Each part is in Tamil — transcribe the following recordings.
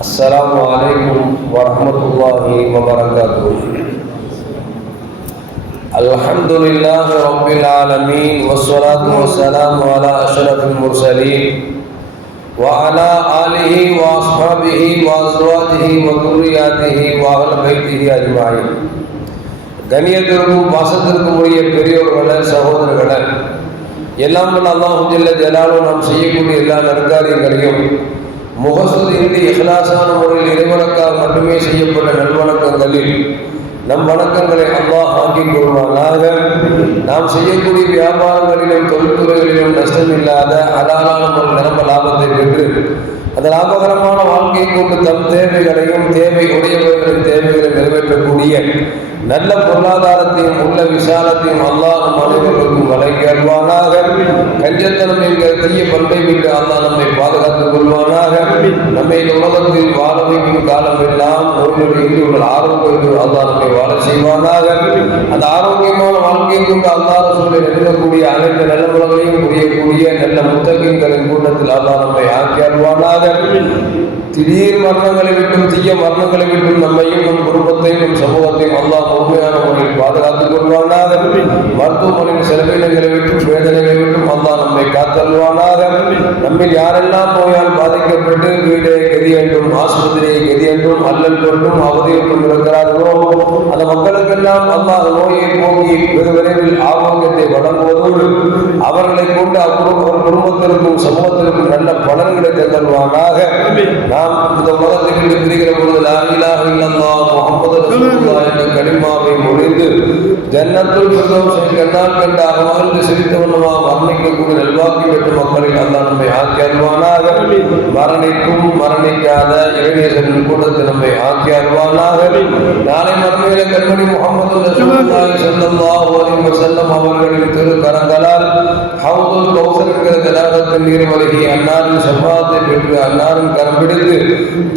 السلام عليكم ورحمة الله وبركاته الحمد لله رب العالمين والصلاة والسلام على أشرف المرسلين وعلى آله وأصحابه وأزواجه وذرياته وأهل بيته أجمعين கண்ணியத்திற்கும் பாசத்திற்கும் உரிய பெரியோர்களே சகோதரர்களே எல்லாம் வல்ல அல்லாஹு ஜல்ல ஜலாலும் நாம் செய்யக்கூடிய எல்லா நற்காரியங்களையும் முகஸ்துதின்றி இஹ்லாசான முறையில் இறைவணக்காக மட்டுமே செய்யப்பட்ட நல்வணக்கங்களில் நம் வணக்கங்களை அல்லாஹ் ஆக்கிக் கொள்வானாக நாம் செய்யக்கூடிய வியாபாரங்களிலும் தொழில்துறைகளிலும் நஷ்டமில்லாத அதாலான ஒரு நிரம்ப லாபத்தை பெற்று அந்த லாபகரமான வாழ்க்கையை கொண்டு தம் தேவைகளையும் தேவை உடையவர்களின் தேவைகளை நிறைவேற்றக்கூடிய நல்ல பொருளாதாரத்தையும் உள்ள விசாலத்தையும் அல்லாஹ் நம் அனைவருக்கும் வழங்கி கஞ்சத்தனம் என்கிற தீய பண்பை விட்டு அல்லாஹ் நம்மை பாதுகாத்துக் கொள்வானாக. நம்மை உலகத்தில் வாழ வைக்கும் காலம் எல்லாம் நோய்களில் உள்ள ஆரோக்கியத்தில் அல்லாஹ் நம்மை வாழ செய்வானாக. அந்த ஆரோக்கியமான வாழ்க்கையை கொண்டு அல்லாஹ் சொல்லி எழுதக்கூடிய அனைத்து நல்ல உலகளையும் புரியக்கூடிய நல்ல முத்தகங்களின் கூட்டத்தில் அல்லாஹ் நம்மை ஆக்கி திடீர் மரணங்களை விட்டும் தீய மரணங்களை விட்டும் நம்மையும் நம் குடும்பத்தையும் நம் சமூகத்தையும் அல்லாஹ் உண்மையான முறையில் பாதுகாத்துக் கொள்வானாக. மருத்துவமனையின் செலவினங்களை விட்டும் வேதனைகளை விட்டும் அல்லாஹ் நம்மை காத்தல்வானாக நம்மில் யாரெல்லாம் நோயால் பாதிக்கப்பட்டு வீடே கதி என்றும் ஆஸ்பத்திரியை கதி என்றும் அல்லல் கொண்டும் அவதியிட்டும் இருக்கிறார்களோ? அந்த மக்களுக்கெல்லாம் அல்லாஹ் நோயை போக்கி வெகு விரைவில் ஆரோக்கியத்தை வழங்குவதோடு அவர்களை கொண்டு அக்குடும்ப குடும்பத்திற்கும் சமூகத்திற்கும் நல்ல பலன்களை தந்தல்வானாக நாம் இந்த உலகத்தை விட்டு பிரிகிற பொழுது லா இலாஹ முகமது ரசூலுல்லாஹ் என்ற கலிமாவை முடிந்து ஜன்னத்துல் ஃபிர்தௌஸை கண்ணால் கண்டு அகமகிழ்ந்து சிரித்தவனுமா மரணிக்கக்கூடிய நல்வாக்கி பெற்ற மக்களில் அல்லா நம்மை ஆக்கி அருவானாக மரணிக்கும் மரணிக்காத இளைஞர்கள் கூட்டத்தை நம்மை ஆக்கி அருவானாக நாளை மறுமையில கண்மணி முகமது செல்லம் அவர்களின் திரு கரங்களால் ஹவுதுல் கௌசர் என்கிற ஜலாலத்தின் நீர்வழகி அன்னாரின் செவ்வாத்தை பெற்று அன்னாரின் கரம் பிடித்து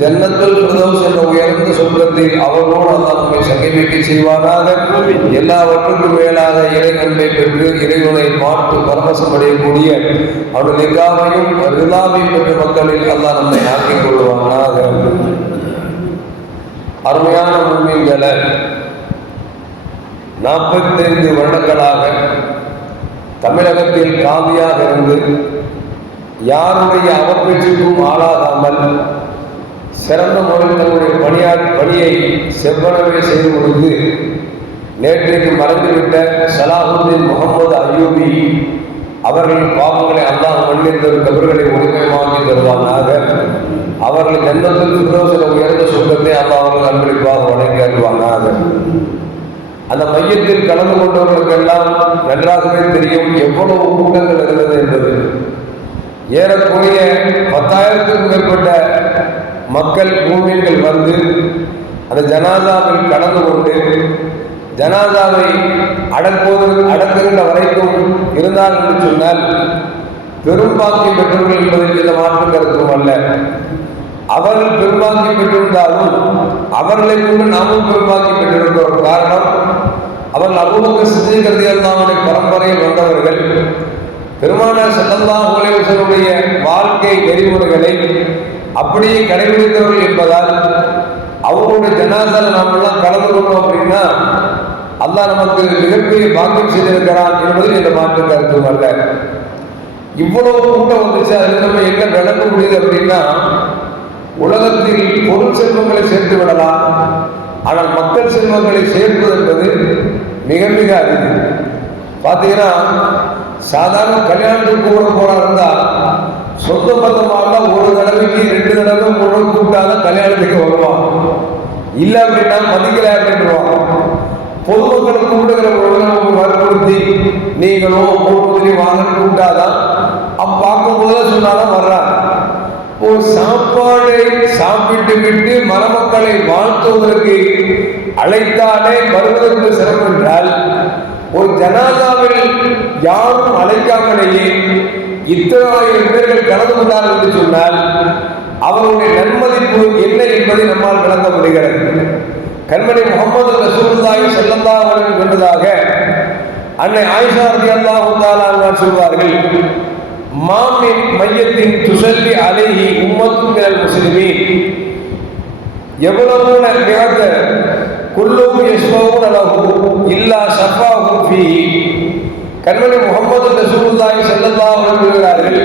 ஜன்னத்தில் பிரதோஷ் என்ற உயர்ந்த சொர்க்கத்தில் அவர்களோடு அல்லாஹ் நம்மை சங்கமிக்க செய்வானாக. எல்லாவற்றுக்கும் மேலாக இறை பெற்று இறைவனை பார்த்து பரவசம் அடையக்கூடிய அவருடைய நிகாவையும் ரிதாவையும் பெற்ற மக்களில் அல்லாஹ் நம்மை ஆக்கிக் கொள்வானாக. அருமையான உண்மைகளை நாற்பத்தைந்து வருடங்களாக தமிழகத்தில் காவியாக இருந்து யாருடைய அவப்பேச்சுக்கும் ஆளாகாமல் சிறந்த முறையில் தன்னுடைய பணியாற் பணியை செவ்வனவே செய்து கொடுத்து நேற்றைக்கு மறந்துவிட்ட சலாஹுத்தீன் முகமது அயூபி அவர்களின் பாவங்களை அல்லாஹ் மன்னித்தது கபர்களை உரிமையாக்கி தருவானாக. அவர்கள் ஜன்னத்தில் சில உயர்ந்த சுத்தத்தை அல்லாஹ் அவர்கள் அன்பளிப்பாக வழங்கி அருவானாக அந்த மையத்தில் கலந்து கொண்டவர்களுக்கெல்லாம் நன்றாகவே தெரியும் எவ்வளவு கூட்டங்கள் இருந்தது என்பது. ஏறக்குறைய பத்தாயிரத்துக்கும் மேற்பட்ட மக்கள் பூமியங்கள் வந்து அந்த ஜனாதாவில் கலந்து கொண்டு ஜனாதாவை அடக்குவது அடக்குகின்ற வரைக்கும் இருந்தார் என்று சொன்னால் பெரும்பாக்கி பெற்றவர்கள் என்பதில் இந்த மாற்று கருத்தும் அல்ல. அவர்கள் பெரும்பாக்கியம் பெற்றிருந்தாலும் அவர்களை கொண்டு நாமும் பெரும்பாக்கியம் பெற்றிருக்கிறோம். காரணம் அவர்கள் அபூபக்க சித்திகரதி பரம்பரையில் வந்தவர்கள். பெருமானார் செல்லல்லா உலகத்தினுடைய வாழ்க்கை நெறிமுறைகளை அப்படியே கடைபிடித்தவர்கள் என்பதால் அவங்களுடைய ஜனாதால நாம் எல்லாம் கலந்து கொண்டோம் அப்படின்னா அல்லாஹ் நமக்கு மிகப்பெரிய பாக்கியம் செய்திருக்கிறான் என்பதில் இந்த மாற்று கருத்து அல்ல. இவ்வளவு கூட்டம் வந்துச்சு அதில் நம்ம என்ன விளக்க முடியுது அப்படின்னா உலகத்தில் பொருள் செல்வங்களை சேர்த்து விடலாம். ஆனால் மக்கள் செல்வங்களை சேர்ப்பது என்பது மிக மிக அரிது. பார்த்தீங்கன்னா சாதாரண கல்யாணத்துக்கு கூட போறா இருந்தா சொந்த பந்தமாக ஒரு தடவைக்கு ரெண்டு தடவை மூணு கூப்பிட்டாதான் கல்யாணத்துக்கு வருவான். இல்லை அப்படின்னா மதிக்கல அப்படின்வான் பொதுமக்களை கூப்பிடுகிற பொழுது வற்புறுத்தி நீங்களும் கூப்பிட்டு வாங்க கூப்பிட்டாதான் அப்ப பார்க்கும்போது சொன்னாதான் வர்றாங்க ஒரு சாப்பாடை சாப்பிட்டு விட்டு மணமக்களை வாழ்த்துவதற்கு அழைத்தாலே வருவதற்கு சிரமம் என்றால் ஒரு ஜனாதாவில் யாரும் அழைக்காமலேயே இத்தனாயிரம் பேர்கள் கலந்து கொண்டார்கள் என்று சொன்னால் அவருடைய நன்மதிப்பு என்ன என்பதை நம்மால் விளங்க முடிகிறது. கண்மணி முகமது ரசூலுல்லாஹி ஸல்லல்லாஹு அலைஹி என்பதாக அன்னை ஆயிஷா ரலியல்லாஹு தஆலா சொல்வார்கள் மாமின் மையத்தின் துசல்லி அலைஹி உம்மத்தும் மினல் முஸ்லிமீன். எவ்வளவுன மிகத்த குல்லும் யஸ்மவும் அலகு இல்லா ஷஃபாஹு ஃபீஹி. கண்மணி முகமது ரசூலுல்லாஹி ஸல்லல்லாஹு அலைஹி வருகிறார்கள்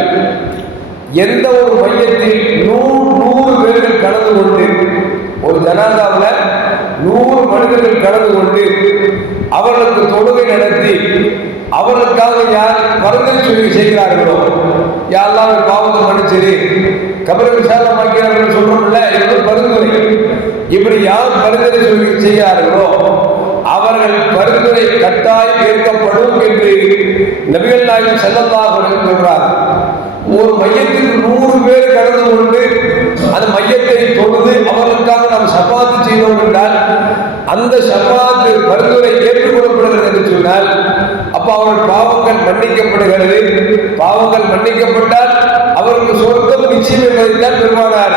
எந்த ஒரு மையத்தில் நூறு நூறு பேர்கள் கலந்து கொண்டு ஒரு ஜனாதாவில் நூறு மனிதர்கள் கலந்து கொண்டு அவர்களுக்கு தொழுகை நடத்தி அவர்களுக்காக யார் பரிந்துரை சொல்லி செய்கிறார்களோ யாரெல்லாம் ஒரு பாவத்தை மன்னிச்சிரு கபர விசாரணமாக்கிறார்கள் சொல்றோம்ல இது பரிந்துரை. இப்படி யார் பரிந்துரை சொல்லி செய்கிறார்களோ அவர்கள் பரிந்துரை கட்டாயம் ஏற்கப்படும் என்று நபிகள் நாயகம் செல்லல்லாக சொல்றார். ஒரு மையத்தில் நூறு பேர் கடந்து கொண்டு அந்த மையத்தை தொழுது அவர்களுக்காக நாம் சப்பாத்து செய்தோம் என்றால் அந்த சப்பாத்து பரிந்துரை ஏற்றுக்கொள்ளப்படுகிறது என்று சொன்னால் அப்ப அவர்கள் பாவங்கள் மன்னிக்கப்படுகிறது. பாவங்கள் மன்னிக்கப்பட்டால் அவருக்கு சொர்க்கம் நிச்சயம் என்பதைத்தான் பெருமானார்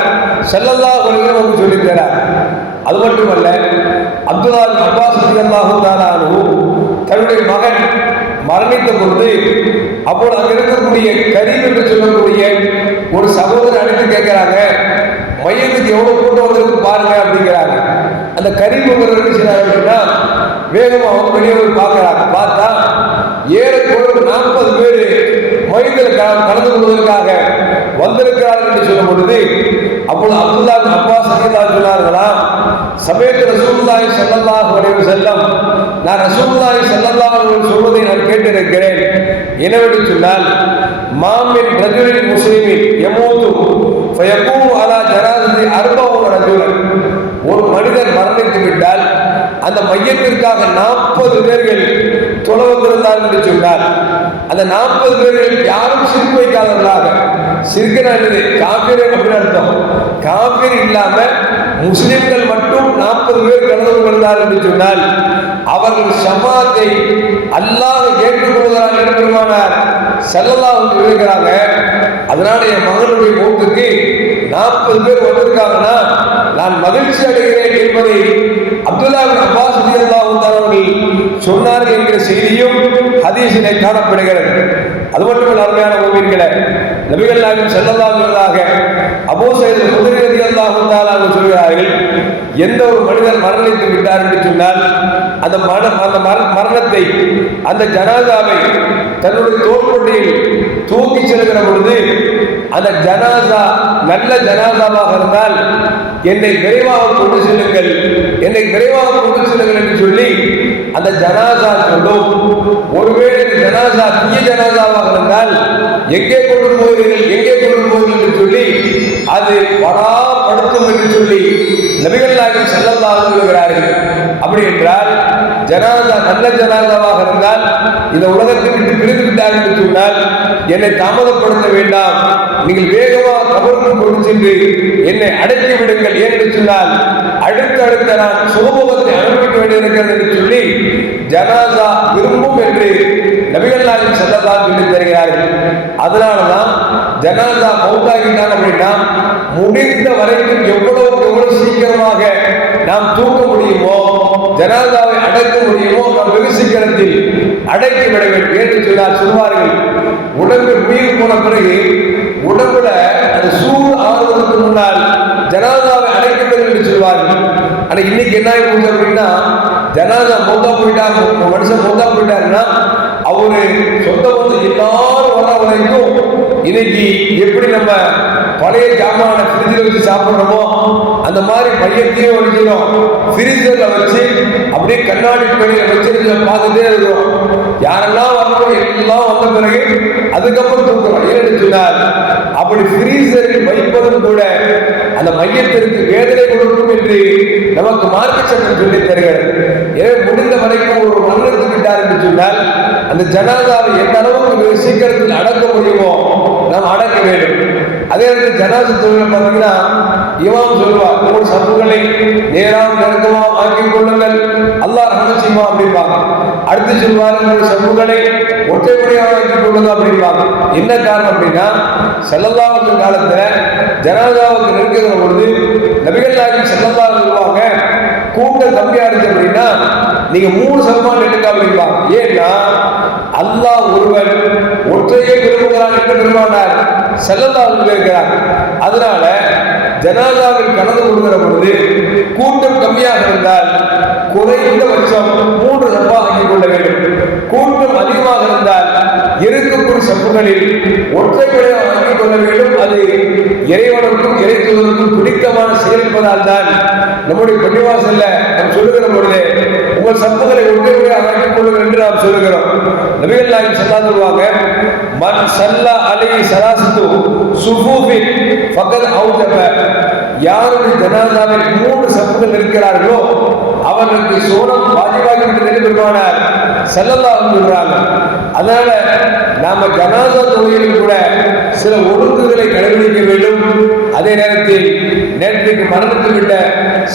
செல்லல்லா அவர்கள் நமக்கு சொல்லித்தரார் அது மட்டுமல்ல அப்துல்லா அப்பாஸ் அல்லாஹு தாலானு தன்னுடைய மகன் மரணித்த பொழுது அப்போது அங்க இருக்கக்கூடிய கரீம் என்று சொல்லக்கூடிய ஒரு சகோதரர் அழைத்து கேட்கிறாங்க மையத்துக்கு எவ்வளவு கூட்டம் வந்திருக்கு பாருங்க அப்படிங்கிறாங்க. அந்த கரீம் என்ன செய்யறாங்க அப்படின்னா வேகமாக அவங்க வெளியே போய் பார்க்கறாங்க. பார்த்தா ஏறக்குறைய நாற்பது பேர் மைதில் கலந்து கொள்வதற்காக வந்திருக்கிறார்கள் என்று சொல்லும் பொழுது அப்பொழுது அப்துல்லா அப்பா சகிதா சொன்னார்களா சமயத்தில் ரசூல்லாய் செல்லல்லாஹு அலைஹி செல்லம் நான் ரசூல்லாய் செல்லல்லாஹு அலைஹி சொல்வதை நான் கேட்டிருக்கிறேன். என்னவென்று சொன்னால் மாமின் ரஜுலின் முஸ்லிமின் எமோது ஃபயகூமு அலா ஜனாதி அர்பவு ரஜுலன். ஒரு மனிதர் மரணித்து விட்டால் அந்த மையத்திற்காக நாற்பது பேர்கள் தொலை என்று சொன்னார். அந்த நாற்பது பேர்கள் யாரும் சிரிப்பு வைக்காதவர்களாக. சிரிக்கிறார் காப்பீர் அப்படின்னு அர்த்தம். காப்பீர் இல்லாம முஸ்லிம்கள் மட்டும் நாற்பது பேர் கலந்து கொண்டார் என்று சொன்னால் அவர்கள் சமாத்தை அல்லாத ஏற்றுக்கொள்கிறார் என்று பெருமானார் செல்லலா வந்து இருக்கிறாங்க அதனால என் மகனுடைய மூக்குக்கு நாற்பது பேர் வந்திருக்காங்கன்னா நான் மகிழ்ச்சி அடைகிறேன் என்பதை அப்துல்லா அப்பாஸ் அவர்கள் சொன்னார்கள் என்கிற செய்தியும் ஹதீஸிலே காணப்படுகிறது. அது மட்டுமல்ல அருமையான ஓவியர்களை நபிகள் நாயகம் செல்லல்லாங்கிறதாக அபோ சைது குதிரை அல்லாஹ் சொல்கிறார்கள் எந்த ஒரு மனிதர் மரணித்து விட்டார் என்று சொன்னால் அந்த மன அந்த மரணத்தை அந்த ஜனாதாவை தன்னுடைய தோல்பட்டியில் தூக்கி செல்கிற பொழுது அந்த ஜனாதா நல்ல ஜனாதாவாக இருந்தால் என்னை விரைவாக கொண்டு செல்லுங்கள் என்னை விரைவாக கொண்டு செல்லுங்கள் என்று சொல்லி அந்த ஜனாசா சொல்லும். ஒருவேளை ஜனாசா தீய ஜனாசாவாக இருந்தால் எங்கே கொண்டு போவீர்கள் எங்கே கொண்டு போவீர்கள் என்று சொல்லி அது படாப்படுத்தும் என்று சொல்லி நபிகள் நாயகம் செல்லல்லாக அப்படி என்றால் ஜனாதா நல்ல ஜனாதாவாக இருந்தால் இந்த உலகத்தை விட்டு பிரிந்து விட்டார் என்று சொன்னால் என்னை தாமதப்படுத்த வேண்டாம். நீங்கள் வேகமாக கவர்ந்து கொண்டு சென்று என்னை அடக்கி விடுங்கள். என்று சொன்னால் அடுத்தடுத்த நான் சுகமுகத்தை அனுபவிக்க வேண்டியிருக்கிறது என்று சொல்லி ஜனாதா விரும்பும் என்று நபிகள் நாயகம் செல்லதான் சொல்லி தருகிறார்கள். அதனாலதான் ஜனாதா மௌத்தாகிட்டான் அப்படின்னா முடிந்த வரைக்கும் எவ்வளவுக்கு எவ்வளவு சீக்கிரமாக நாம் தூக்க முடியுமோ ஜனாதாவை அடைக்க முடியுமோ நாம் வெகு சீக்கிரத்தில் அடக்கி விட வேண்டும் என்று சொன்னால் சொல்வார்கள். உடம்பு உயிர் போன பிறகு உடம்புல அந்த சூடு ஆறுவதற்கு முன்னால் ஜனாதாவை அடைக்க வேண்டும் என்று சொல்வார்கள். ஆனால் இன்னைக்கு என்ன ஆகி அப்படின்னா ஜனாதா மௌத்தா போயிட்டாங்க மனுஷன் மௌத்தா போயிட்டாருன்னா அவரு சொந்த பந்து எல்லாரும் வர வரைக்கும் இன்னைக்கு எப்படி நம்ம பழைய ஜாமான ஃப்ரிட்ஜில் வச்சு சாப்பிட்றோமோ அந்த மாதிரி பையத்தையும் வச்சுக்கிறோம் ஃப்ரீசரில் வச்சு அப்படியே கண்ணாடி பணியை வச்சு பார்த்துட்டே இருக்கிறோம். யாரெல்லாம் வரணும் எல்லாம் வந்த பிறகு அதுக்கப்புறம் தூக்குறோம் ஏன்னு சொன்னார் அப்படி ஃப்ரீசரில் வைப்பதும் கூட அந்த மையத்திற்கு வேதனை கொடுக்கும் என்று நமக்கு மார்க்க சட்டம் சொல்லி தருகிறது. வரைக்கும் ஒரு மரணத்து விட்டார் என்று சொன்னால் அந்த ஜனாதாவை எந்த அளவுக்கு சீக்கிரத்தில் அடக்க முடியுமோ நாம் அடக்க வேண்டும். அதே நேரத்தில் ஜனாசு தொழில் பார்த்தீங்கன்னா இமாம் சொல்லுவார் உங்கள் சம்புகளை நேராக நெருக்கமாக ஆக்கிக் கொள்ளுங்கள். அல்லாஹ் ரஹ்மத் செய்வான் அப்படிம்பாங்க. அடுத்து சொல்வார் உங்கள் சம்புகளை ஒற்றைப்படியாக ஆக்கிக் கொள்ளுங்க அப்படிம்பாங்க. என்ன காரணம் அப்படின்னா செல்லல்லாவுக்கு காலத்துல ஜனாதாவுக்கு நெருக்கிற பொழுது நபிகள் நாயகம் செல்லல்லா சொல்லுவாங்க கூட்டம் கம்மியா இருந்துச்சு அப்படின்னா நீங்க மூணு சதமா நெட்டுக்கா வைப்பாங்க ஏன்னா அல்லாஹ் ஒருவன் ஒற்றையே விரும்புகிறான் என்று பெருமானார் செல்லல்லா இருக்கிறார். அதனால ஜனாதாவில் கலந்து கொள்கிற பொழுது கூட்டம் கம்மியாக இருந்தால் குறைந்த பட்சம் மூன்று சப்பா ஆக்கிக் கொள்ள வேண்டும். கூட்டம் அதிகமாக இருந்தால் இருக்கக்கூடிய சப்புகளில் ஒற்றை விளைவாக ஆக்கிக் கொள்ள வேண்டும். அது இறைவனுக்கும் இறைத்துவதற்கும் பிடித்தமான செயல்பதால் தான் நம்முடைய பள்ளிவாசல்ல நாம் சொல்லுகிற பொழுது உங்கள் சப்புகளை ஒற்றை அழைத்துக் ஆக்கிக் கொள்ளுங்கள் என்று நாம் சொல்லுகிறோம். நபிகள் நாயகம் சல்லா சொல்லுவாங்க மன் சல்லா அலை சலாசத்து சுபூபின் ஃபகத் அவுஜப. யாருடைய ஜனாதாவில் மூன்று சப்புகள் இருக்கிறார்களோ அவர்களுக்கு சோனம் வாஜிபாகி என்று பெறுவானார் செல்லல்லா சொல்றாங்க அதனால நாம ஜனாதா தொழிலில் கூட சில ஒழுங்குகளை கடைபிடிக்க வேண்டும். அதே நேரத்தில் நேற்றைக்கு மரணத்து விட்ட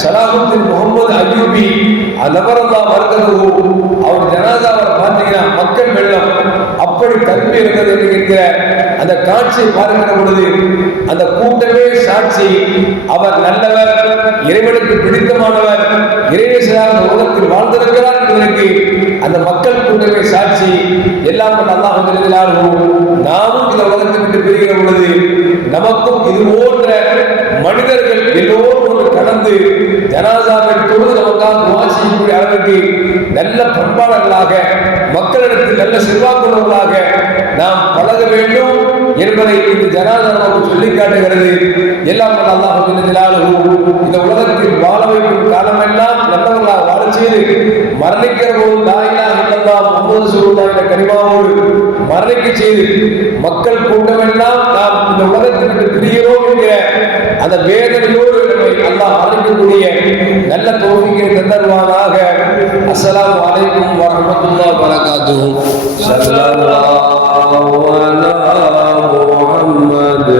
சலாமுத்தின் முகமது அயூபி தான் மறுக்கிறது அவர் ஜனாதாவை பார்த்தீங்கன்னா மக்கள் வெள்ளம். அப்படி தம்பி இருந்தது என்று என்கிற அந்த காட்சியை பார்க்கிற பொழுது அந்த கூட்டமே சாட்சி. அவர் நல்லவர் இறைவனுக்கு பிடித்தமானவர் இறைவேசராக உலகத்தில் வாழ்ந்திருக்கிறார் என்பதற்கு அந்த மக்கள் கூட்டமே சாட்சி. எல்லாம் நல்லா வந்திருக்கிறார்கள் நாமும் இந்த உலகத்தை விட்டு பிரிகிற பொழுது நமக்கும் இது போன்ற மனிதர்கள் எல்லோரும் ஒன்று கலந்து ஜனாதாவை தொழுது நமக்காக துவா செய்யக்கூடிய அளவுக்கு நல்ல பண்பாளர்களாக மக்களிடத்தில் நல்ல செல்வாக்குள்ளவர்களாக நாம் பழக வேண்டும் என்பதை இந்த ஜனாதா நமக்கு சொல்லி காட்டுகிறது. எல்லாம் வல்ல அல்லாஹ் இந்த உலகத்தில் வாழ வைக்கும் காலமெல்லாம் நல்லவர்களாக வாழ செய்து மரணிக்கிற போது லாயிலா இல்லல்லா முகமது ரசூலுல்லாஹ் என்ற கனிமாவோடு மரணிக்க செய்து மக்கள் கூட்டமெல்லாம் நாம் இந்த உலகத்திற்கு பிரிகிறோம் என்கிற அந்த வேதனையோடு அல்லாஹ் மரணிக்கக்கூடிய நல்ல தோல்வியை தந்தருவானாக. அஸ்லாம் அலைக்கும் வரஹ்மத்துல்லாஹி வபரகாத்துஹு. ஸல்லல்லாஹு அலா முஹம்மத்